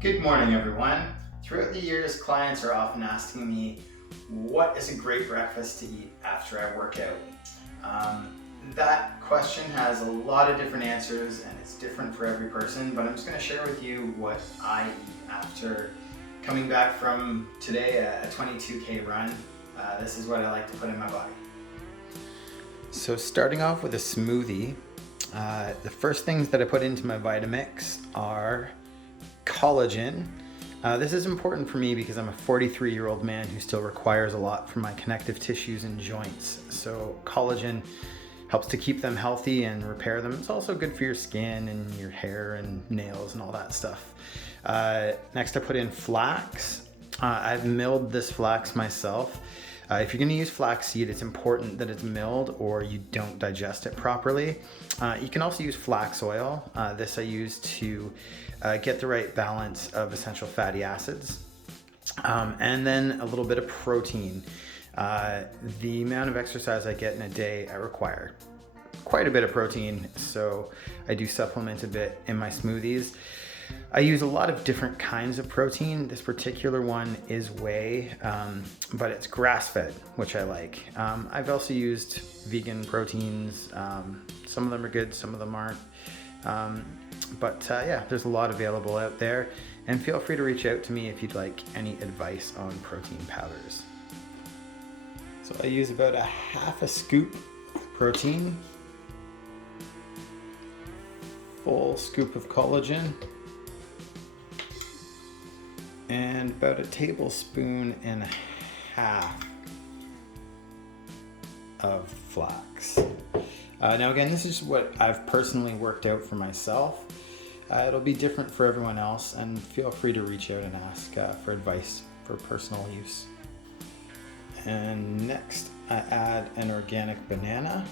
Good morning, everyone. Throughout the years, clients are often asking me, what is a great breakfast to eat after I work out? That question has a lot of different answers and it's different for every person, but I'm just going to share with you what I eat after coming back from today, a 22K run. This is what I like to put in my body. So starting off with a smoothie, the first things that I put into my Vitamix are collagen. This is important for me because I'm a 43-year-old man who still requires a lot for my connective tissues and joints. So collagen helps to keep them healthy and repair them. It's also good for your skin and your hair and nails and all that stuff. Next I put in flax. I've milled this flax myself. If you're going to use flaxseed, it's important that it's milled or you don't digest it properly. You can also use flax oil. This I use to get the right balance of essential fatty acids. And then a little bit of protein. The amount of exercise I get in a day, I require quite a bit of protein, so I do supplement a bit in my smoothies. I use a lot of different kinds of protein. This particular one is whey, but it's grass-fed, which I like. I've also used vegan proteins. Some of them are good, some of them aren't. Yeah, there's a lot available out there. And feel free to reach out to me if you'd like any advice on protein powders. So I use about a half a scoop of protein, full scoop of collagen, and about a tablespoon and a half of flax. Now again, this is what I've personally worked out for myself. It'll be different for everyone else, and feel free to reach out and ask for advice for personal use. And next I add an organic banana.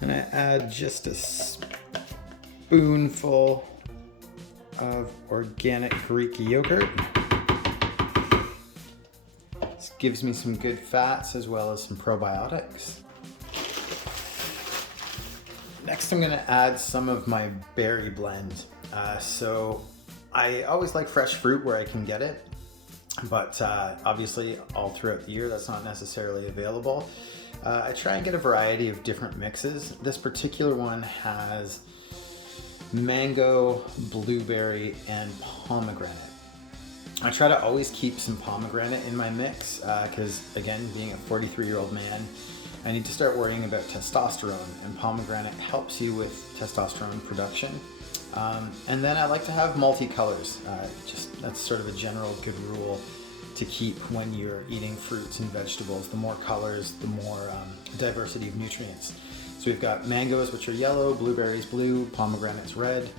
And I add just a spoonful of organic Greek yogurt. This gives me some good fats as well as some probiotics. Next I'm going to add some of my berry blend. So I always like fresh fruit where I can get it, but obviously all throughout the year that's not necessarily available. I try and get a variety of different mixes. This particular one has mango, blueberry, and pomegranate. I try to always keep some pomegranate in my mix because, again, being a 43-year-old man, I need to start worrying about testosterone, and pomegranate helps you with testosterone production. And then I like to have multicolors. That's sort of a general good rule to keep when you're eating fruits and vegetables. The more colors, the more diversity of nutrients. So we've got mangoes, which are yellow, blueberries blue, pomegranates red.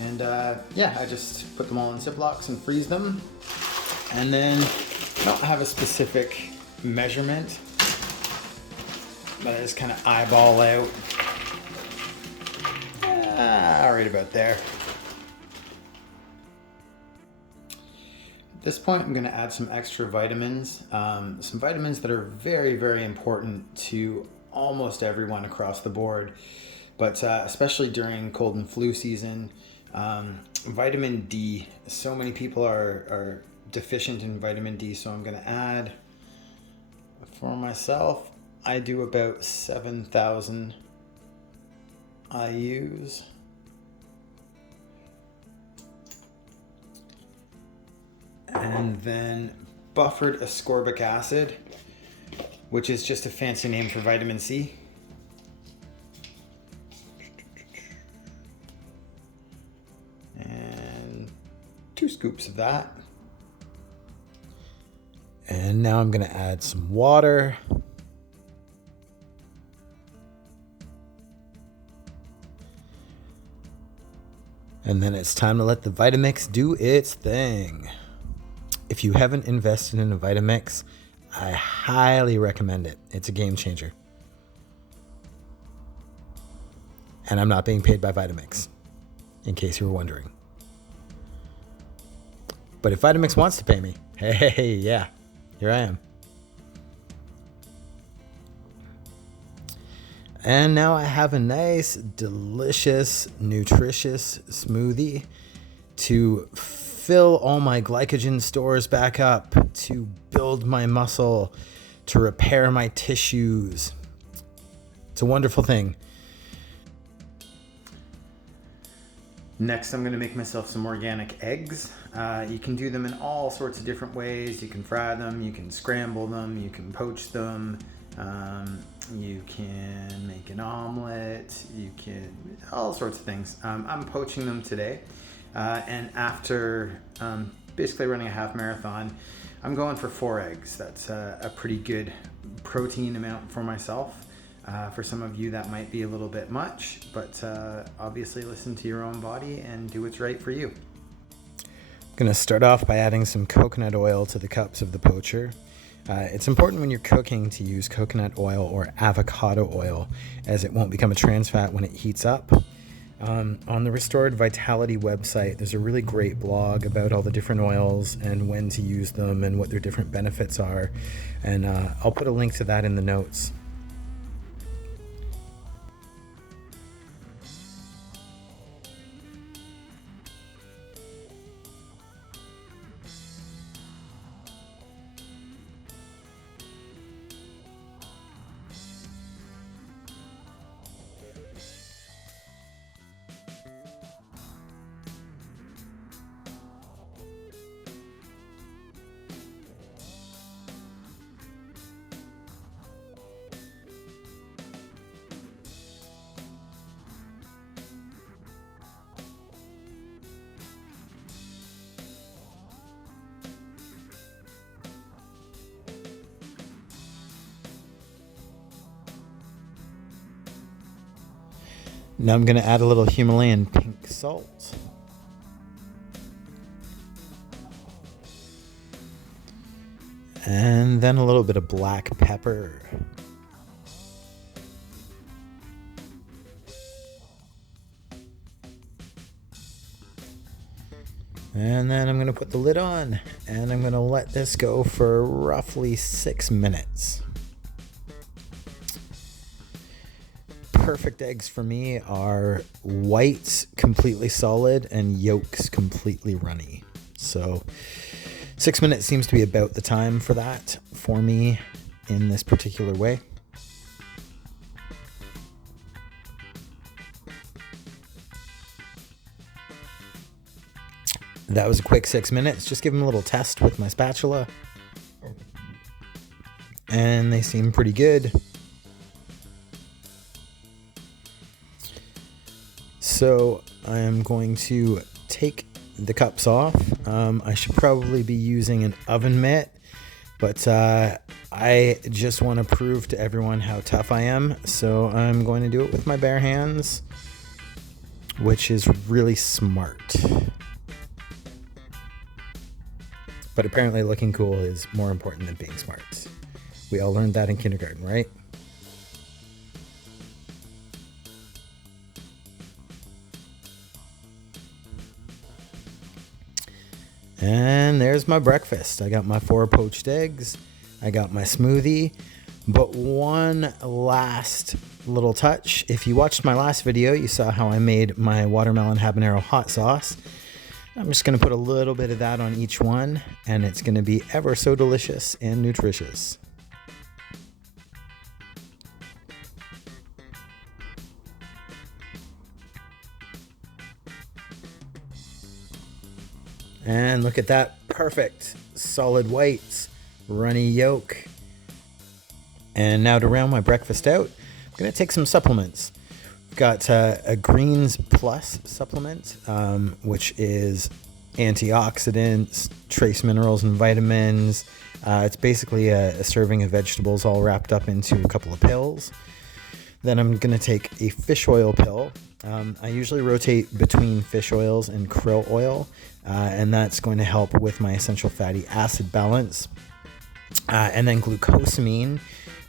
And I just put them all in Ziplocs and freeze them. And then I don't have a specific measurement, but I just kind of eyeball out. Right about there. At this point, I'm going to add some extra vitamins. Some vitamins that are very, very important to almost everyone across the board, but especially during cold and flu season. Vitamin D. So many people are deficient in vitamin D, so I'm going to add, for myself, I do about 7,000 IUs. And then buffered ascorbic acid, which is just a fancy name for vitamin C. And 2 scoops of that. And now I'm going to add some water. And then it's time to let the Vitamix do its thing. If you haven't invested in a Vitamix, I highly recommend it. It's a game changer. And I'm not being paid by Vitamix, in case you were wondering. But if Vitamix wants to pay me, hey, yeah, Here I am. And now I have a nice, delicious, nutritious smoothie to fill all my glycogen stores back up, to build my muscle, to repair my tissues. It's a wonderful thing. Next, I'm going to make myself some organic eggs. You can do them in all sorts of different ways. You can fry them, you can scramble them, you can poach them, you can make an omelet, you can, all sorts of things. I'm poaching them today. And after basically running a half marathon, I'm going for 4 eggs. That's a pretty good protein amount for myself. For some of you, that might be a little bit much, but obviously listen to your own body and do what's right for you. I'm going to start off by adding some coconut oil to the cups of the poacher. It's important when you're cooking to use coconut oil or avocado oil, as it won't become a trans fat when it heats up. On the Restored Vitality website, there's a really great blog about all the different oils and when to use them and what their different benefits are. And I'll put a link to that in the notes. Now I'm going to add a little Himalayan pink salt. And then a little bit of black pepper. And then I'm going to put the lid on, and I'm going to let this go for roughly 6 minutes. Perfect eggs for me are whites completely solid and yolks completely runny. So 6 minutes seems to be about the time for that for me in this particular way. That was a quick 6 minutes. Just give them a little test with my spatula. And they seem pretty good. So I am going to take the cups off. I should probably be using an oven mitt, but I just want to prove to everyone how tough I am. So I'm going to do it with my bare hands, which is really smart. But apparently looking cool is more important than being smart. We all learned that in kindergarten, right? And there's my breakfast. I got my 4 poached eggs. I got my smoothie. But one last little touch. If you watched my last video, you saw how I made my watermelon habanero hot sauce. I'm just going to put a little bit of that on each one, and it's going to be ever so delicious and nutritious. And look at that, perfect solid whites, runny yolk. And now to round my breakfast out, I'm going to take some supplements. I've got a Greens Plus supplement, which is antioxidants, trace minerals and vitamins. It's basically a serving of vegetables all wrapped up into a couple of pills. Then I'm going to take a fish oil pill. I usually rotate between fish oils and krill oil, and that's going to help with my essential fatty acid balance. And then glucosamine.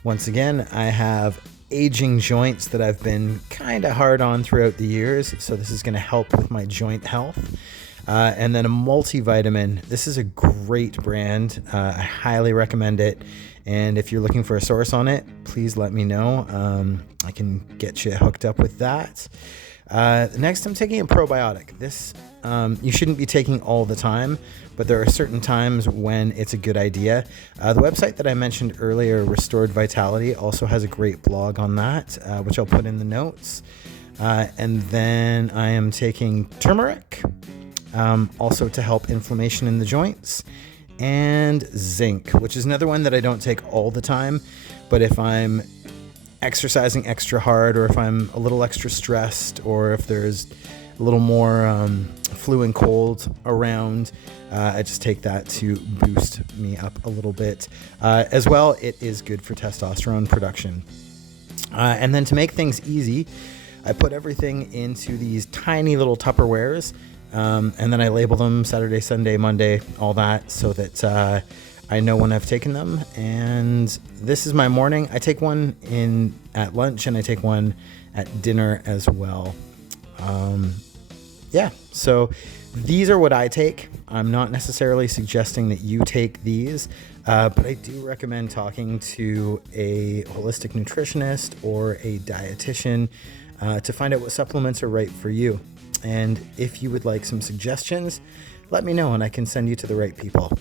Once again, I have aging joints that I've been kind of hard on throughout the years, so this is going to help with my joint health. And then a multivitamin. This is a great brand. I highly recommend it. And if you're looking for a source on it, please let me know. I can get you hooked up with that. Next, I'm taking a probiotic. This you shouldn't be taking all the time, but there are certain times when it's a good idea. The website that I mentioned earlier, Restored Vitality, also has a great blog on that, which I'll put in the notes. And then I am taking turmeric, also to help inflammation in the joints, and zinc, which is another one that I don't take all the time, but if I'm exercising extra hard, or if I'm a little extra stressed, or if there's a little more flu and cold around, I just take that to boost me up a little bit. As well, it is good for testosterone production. And then to make things easy, I put everything into these tiny little Tupperwares, and then I label them Saturday, Sunday, Monday, all that, so that I know when I've taken them. And this is my morning. I take one at lunch, and I take one at dinner as well. So these are what I take. I'm not necessarily suggesting that you take these, but I do recommend talking to a holistic nutritionist or a dietitian to find out what supplements are right for you. And if you would like some suggestions, let me know and I can send you to the right people.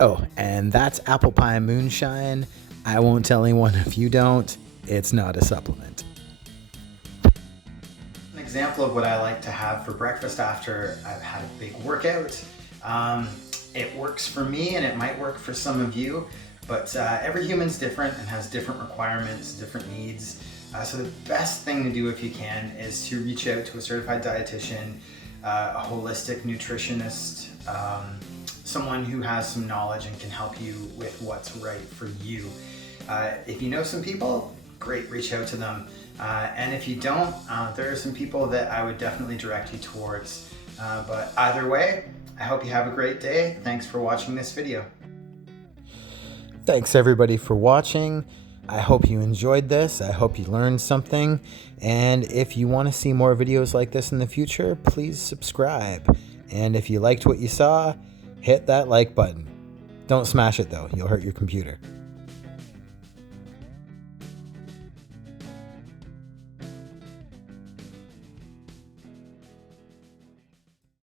Oh, and that's apple pie moonshine. I won't tell anyone if you don't. It's not a supplement. An example of what I like to have for breakfast after I've had a big workout. It works for me and it might work for some of you, but every human's different and has different requirements, different needs. So the best thing to do if you can is to reach out to a certified dietitian, a holistic nutritionist, someone who has some knowledge and can help you with what's right for you. If you know some people, great, reach out to them. And if you don't, there are some people that I would definitely direct you towards. But either way, I hope you have a great day. Thanks for watching this video. Thanks everybody for watching. I hope you enjoyed this. I hope you learned something. And if you want to see more videos like this in the future, please subscribe. And if you liked what you saw, hit that like button. Don't smash it though, you'll hurt your computer.